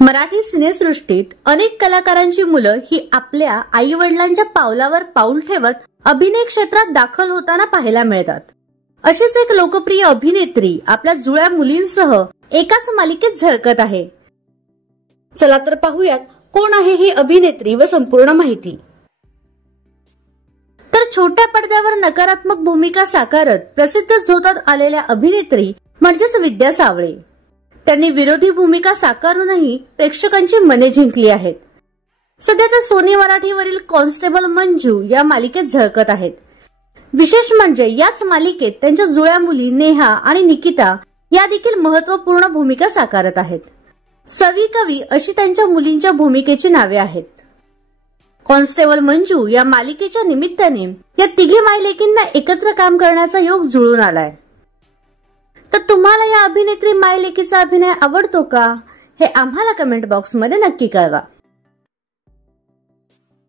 मराठी सिनेसृष्टीत अनेक कलाकारांची मुलं ही आपल्या आई वडिलांच्या पावलावर पाऊल ठेवत अभिनय क्षेत्रात दाखल होताना पाहायला मिळतात। अशीच एक लोकप्रिय अभिनेत्री आपल्या जुळ्या मुलींसह एकाच मालिकेत झळकत आहे। चला तर पाहूयात कोण आहे ही अभिनेत्री व संपूर्ण माहिती। तर छोट्या पडद्यावर नकारात्मक भूमिका साकारत प्रसिद्ध झोतात आलेल्या अभिनेत्री म्हणजेच विद्या सावळे। त्यांनी विरोधी भूमिका साकारूनही प्रेक्षकांची मने जिंकली आहेत। सध्या ते सोनी मराठीवरील कॉन्स्टेबल मंजू या मालिकेत झळकत आहेत। विशेष म्हणजे याच मालिकेत त्यांच्या जुळ्या मुली नेहा आणि निकिता या देखील महत्त्वपूर्ण भूमिका साकारत आहेत। सवी कवी अशी त्यांच्या मुलींच्या भूमिकेची नावे आहेत। कॉन्स्टेबल मंजू या मालिकेच्या निमित्ताने या तिघी मायलेकींना एकत्र काम करण्याचा योग जुळून आलाय। तर तुम्हाला या अभिनेत्री मायलेकीचा अभिनय आवडतो का हे आम्हाला कमेंट बॉक्स मध्ये नक्की कळवा।